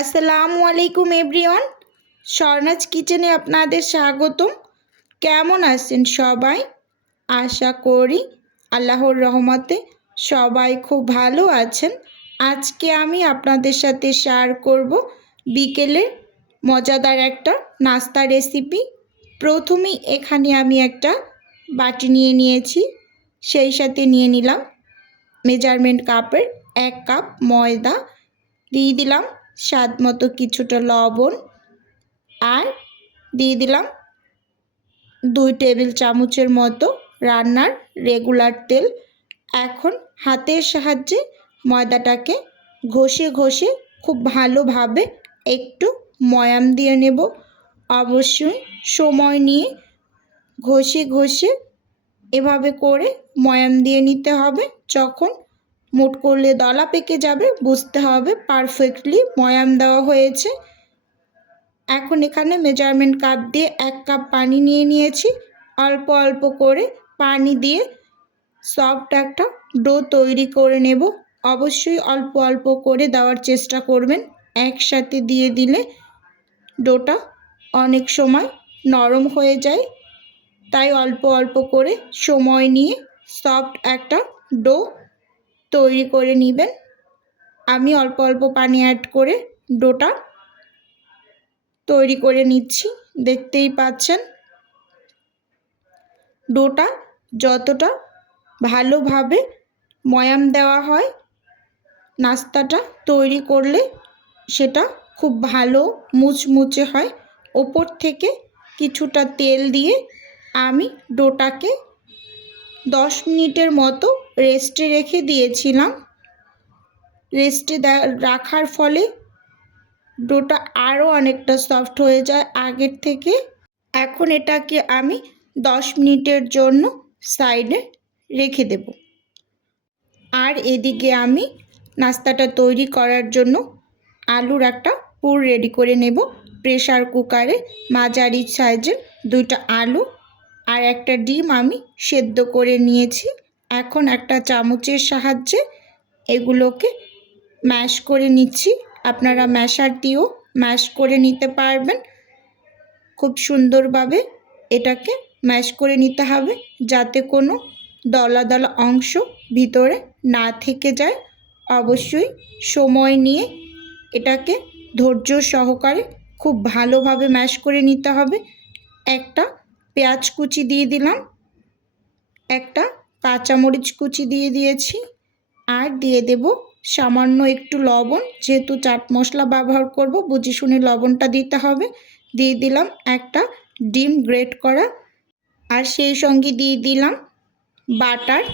আসসালামু আলাইকুম এভরিওয়ান। স্বর্ণাজ কিচেনে আপনাদের স্বাগতম। কেমন আছেন সবাই? আশা করি আল্লাহর রহমতে সবাই খুব ভালো আছেন। আজকে আমি আপনাদের সাথে শেয়ার করব বিকেলে মজাদার একটা নাস্তা রেসিপি প্রথমেই এখানে আমি একটা বাটি নিয়ে নিয়েছি। সেই সাথে নিয়ে নিলাম মেজারমেন্ট কাপের এক কাপ ময়দা। দিয়ে দিলাম। স্বাদ মতো কিছুটা লবণ আর দিয়ে দিলাম দুই টেবিল চামচের মতো রান্নার রেগুলার তেল। এখন হাতের সাহায্যে ময়দাটাকে ঘষে ঘষে খুব ভালোভাবে একটু ময়াম দিয়ে নেব। অবশ্যই সময় নিয়ে ঘষে ঘষে এভাবে করে ময়াম দিয়ে নিতে হবে। যখন মুট করলে দলা পেকে যাবে, বুঝতে হবে পারফেক্টলি ময়াম দেওয়া হয়েছে। এখন এখানে মেজারমেন্ট কাপ দিয়ে এক কাপ পানি নিয়ে নিয়েছি। অল্প অল্প করে পানি দিয়ে সফট একটা ডো তৈরি করে নেব। অবশ্যই অল্প অল্প করে দেওয়ার চেষ্টা করবেন। একসাথে দিয়ে দিলে ডোটা অনেক সময় নরম হয়ে যায়। তাই অল্প অল্প করে সময় নিয়ে সফট একটা ডো তৈরি করে নেবেন। আমি অল্প অল্প পানি অ্যাড করে ডোটা তৈরি করে নিচ্ছি। দেখতেই পাচ্ছেন? ডোটা যতটা ভালোভাবে ময়াম দেওয়া হয়, নাস্তাটা তৈরি করলে সেটা খুব ভালো মুচমুচে হয়। ওপর থেকে কিছুটা তেল দিয়ে আমি ডোটাকে দশ মিনিটের মতো রেস্টে রেখে দিয়েছিলাম। রেস্টে রাখার ফলে ডোটা আরও অনেকটা সফট হয়ে যায় আগের থেকে। এখন এটাকে আমি দশ মিনিটের জন্য সাইডে রেখে দেব। আর এদিকে আমি নাস্তাটা তৈরি করার জন্য আলুর একটা পুর রেডি করে নেব। প্রেশার কুকারে মাঝারি সাইজের দুইটা আলু আর একটা ডিম আমি সেদ্ধ করে নিয়েছি। এখন একটা চামচের সাহায্যে এগুলোকে ম্যাশ করে নিচ্ছি। আপনারা ম্যাশার দিয়েও ম্যাশ করে নিতে পারবেন। খুব সুন্দরভাবে এটাকে ম্যাশ করে নিতে হবে যাতে কোনো দলা দলা অংশ ভিতরে না থেকে যায়। অবশ্যই সময় নিয়ে এটাকে ধৈর্য সহকারে খুব ভালোভাবে ম্যাশ করে নিতে হবে। একটা পেঁয়াজ কুচি দিয়ে দিলাম। একটা কাঁচামরিচ কুচি দিয়ে দিয়েছি আর দিয়ে দেব সামান্য একটু লবণ। যেহেতু চাট মশলা ব্যবহার করব, বুঝি শুনে লবণটা দিতে হবে। দিয়ে দিলাম একটা ডিম গ্রেট করা। আর সেই সঙ্গে দিয়ে দিলাম বাটার।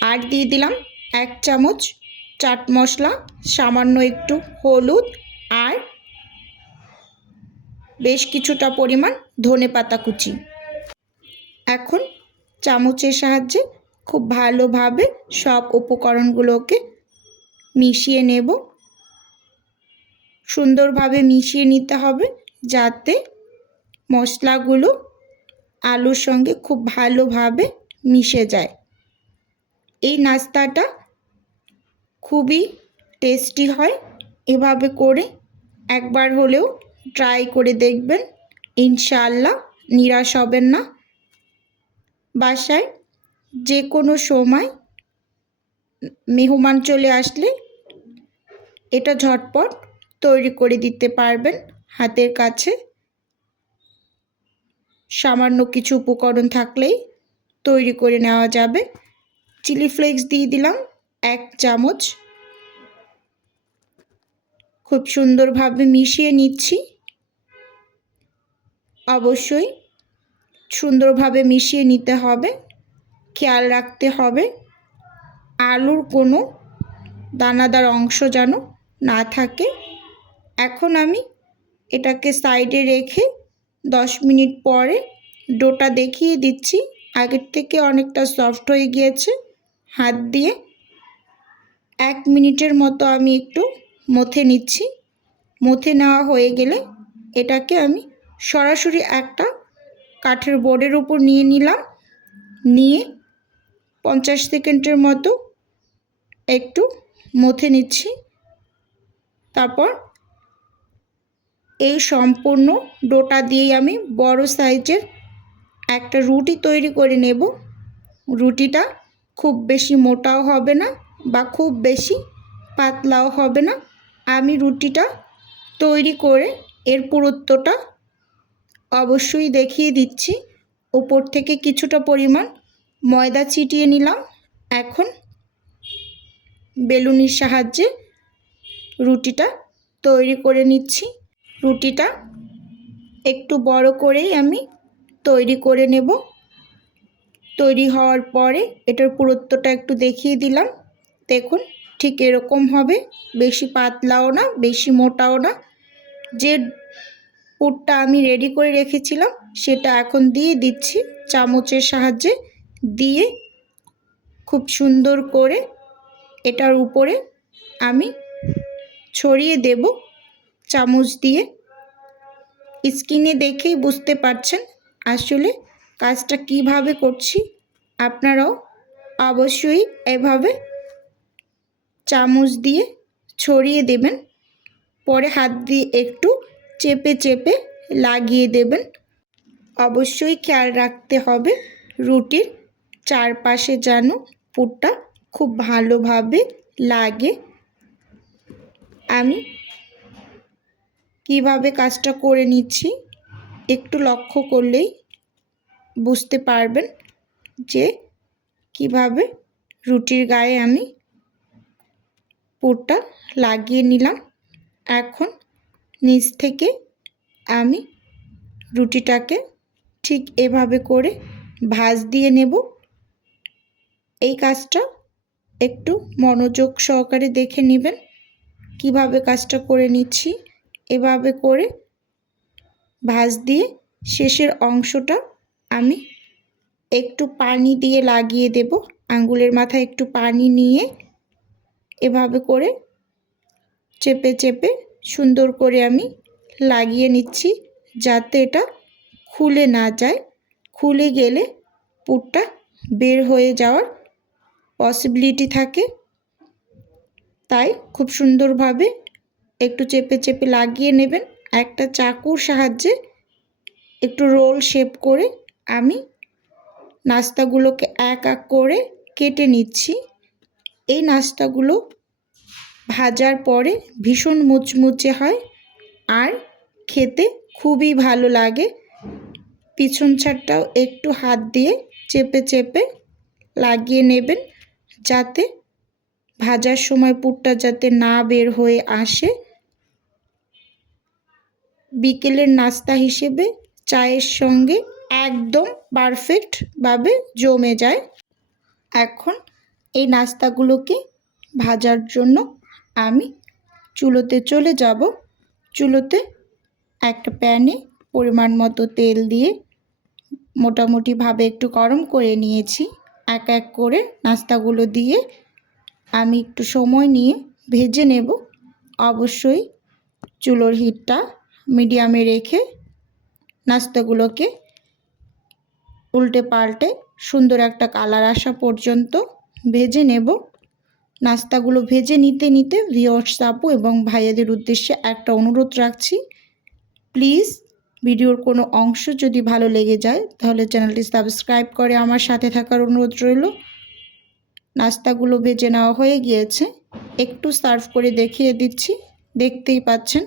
আর দিয়ে দিলাম এক চামচ চাট মশলা, সামান্য একটু হলুদ আর বেশ কিছুটা পরিমাণ ধনে পাতা কুচি। এখন চামচের সাহায্যে খুব ভালোভাবে সব উপকরণগুলোকে মিশিয়ে নেব। সুন্দরভাবে মিশিয়ে নিতে হবে যাতে মশলাগুলো আলুর সঙ্গে খুব ভালোভাবে মিশে যায়। এই নাস্তাটা খুবই টেস্টি হয়। এভাবে করে একবার হলেও ট্রাই করে দেখবেন। ইনশাল্লাহ নিরাশ হবেন না। বাসায় যে কোনো সময় মেহমান চলে আসলে এটা ঝটপট তৈরি করে দিতে পারবেন হাতের কাছে। সামান্য কিছু উপকরণ থাকলেই তৈরি করে নেওয়া যাবে। চিলি ফ্লেক্স দিয়ে দিলাম এক চামচ। খুব সুন্দরভাবে মিশিয়ে নিচ্ছি। অবশ্যই সুন্দরভাবে মিশিয়ে নিতে হবে। খেয়াল রাখতে হবে। আলুর কোনো দানাদার অংশ যেন না থাকে। এখন আমি এটাকে সাইডে রেখে দশ মিনিট পরে ডোটা দেখিয়ে দিচ্ছি। আগের থেকে অনেকটা সফট হয়ে গিয়েছে। হাত দিয়ে এক মিনিটের মতো আমি একটু মথে নিচ্ছি। মথে নেওয়া হয়ে গেলে এটাকে আমি সরাসরি একটা কাঠের বোর্ডের উপর নিয়ে নিলাম। নিয়ে পঞ্চাশ সেকেন্ডের মতো একটু মথে নিচ্ছি। তারপর এই সম্পূর্ণ ডোটা দিয়েই আমি বড় সাইজের একটা রুটি তৈরি করে নেব। রুটিটা খুব বেশি মোটাও হবে না বা খুব বেশি পাতলাও হবে না। আমি রুটিটা তৈরি করে এর পুরুত্বটা অবশ্যই দেখিয়ে দিচ্ছি। উপর থেকে কিছুটা পরিমাণ ময়দা ছিটিয়ে নিলাম। এখন বেলুনির সাহায্যে রুটিটা তৈরি করে নিচ্ছি। রুটিটা একটু বড় করেই আমি তৈরি করে নেব। তৈরি হওয়ার পরে এটার পুরুত্বটা একটু দেখিয়ে দিলাম। দেখুন, ঠিক এরকম হবে। বেশি পাতলাও না, বেশি মোটাও না। যে পুরটা আমি রেডি করে রেখেছিলাম, সেটা এখন দিয়ে দিচ্ছি চামচের সাহায্যে। দিয়ে খুব সুন্দর করে এটার উপরে আমি ছড়িয়ে দেব চামচ দিয়ে। স্কিনে দেখেই বুঝতে পারছেন আসলে কাজটা কীভাবে করছি। আপনারাও অবশ্যই এভাবে চামচ দিয়ে ছড়িয়ে দেবেন। পরে হাত দিয়ে একটু চেপে চেপে লাগিয়ে দেবেন। অবশ্যই খেয়াল রাখতে হবে রুটির চারপাশে যেন পুরটা খুব ভালোভাবে লাগে। আমি কীভাবে কাজটা করে নিচ্ছি একটু লক্ষ্য করলেই বুঝতে পারবেন যে কীভাবে রুটির গায়ে আমি পুরটা লাগিয়ে নিলাম। এখন নিচ থেকে আমি রুটিটাকে ঠিক এভাবে করে ভাজ দিয়ে নেব। এই কাজটা একটু মনোযোগ সহকারে দেখে নেবেন। কীভাবে কাজটা করে নিচ্ছি, এভাবে করে ভাজ দিয়ে শেষের অংশটা আমি একটু পানি দিয়ে লাগিয়ে দেব। আঙ্গুলের মাথায় একটু পানি নিয়ে এভাবে করে চেপে চেপে সুন্দর করে আমি লাগিয়ে নিচ্ছি যাতে এটা খুলে না যায়। খুলে গেলে পুরটা বের হয়ে যাওয়ার পসিবিলিটি থাকে। তাই খুব সুন্দরভাবে একটু চেপে চেপে লাগিয়ে নেবেন। একটা চাকুর সাহায্যে একটু রোল শেপ করে আমি নাস্তাগুলোকে এক এক করে কেটে নিচ্ছি। এই নাস্তাগুলো ভাজার পরে ভীষণ মুচমুচে হয় আর খেতে খুবই ভালো লাগে। পিছন ছাড়টাও একটু হাত দিয়ে চেপে চেপে লাগিয়ে নেবেন। যাতে ভাজার সময় পুরটা যাতে না বের হয়ে আসে। বিকেলের নাস্তা হিসেবে চায়ের সঙ্গে একদম পারফেক্টভাবে জমে যায়। এখন এই নাস্তাগুলোকে ভাজার জন্য আমি চুলোতে চলে যাব। চুলোতে একটা প্যানে পরিমাণ মতো তেল দিয়ে মোটামুটিভাবে একটু গরম করে নিয়েছি। এক এক করে নাস্তাগুলো দিয়ে আমি একটু সময় নিয়ে ভেজে নেব। অবশ্যই চুলোর হিটটা মিডিয়ামে রেখে নাস্তাগুলোকে উল্টে পাল্টে সুন্দর একটা কালার আসা পর্যন্ত ভেজে নেব। নাস্তাগুলো ভেজে নিতে নিতে ভিওর্স আপু এবং ভাইয়াদের উদ্দেশ্যে একটা অনুরোধ রাখছি। প্লিজ ভিডিওর কোনো অংশ যদি ভালো লেগে যায়, তাহলে চ্যানেলটি সাবস্ক্রাইব করে আমার সাথে থাকার অনুরোধ রইল। নাস্তাগুলো ভেজে নেওয়া হয়ে গিয়েছে। একটু সার্ভ করে দেখিয়ে দিচ্ছি। দেখতেই পাচ্ছেন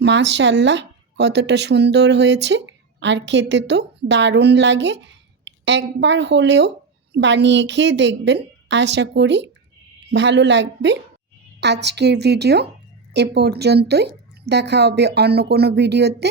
মাশাল্লাহ কতটা সুন্দর হয়েছে। আর খেতে তো দারুণ লাগে। একবার হলেও বানিয়ে খেয়ে দেখবেন, আশা করি ভালো লাগবে। আজকের ভিডিও এ পর্যন্তই। দেখা হবে অন্য কোনো ভিডিওতে।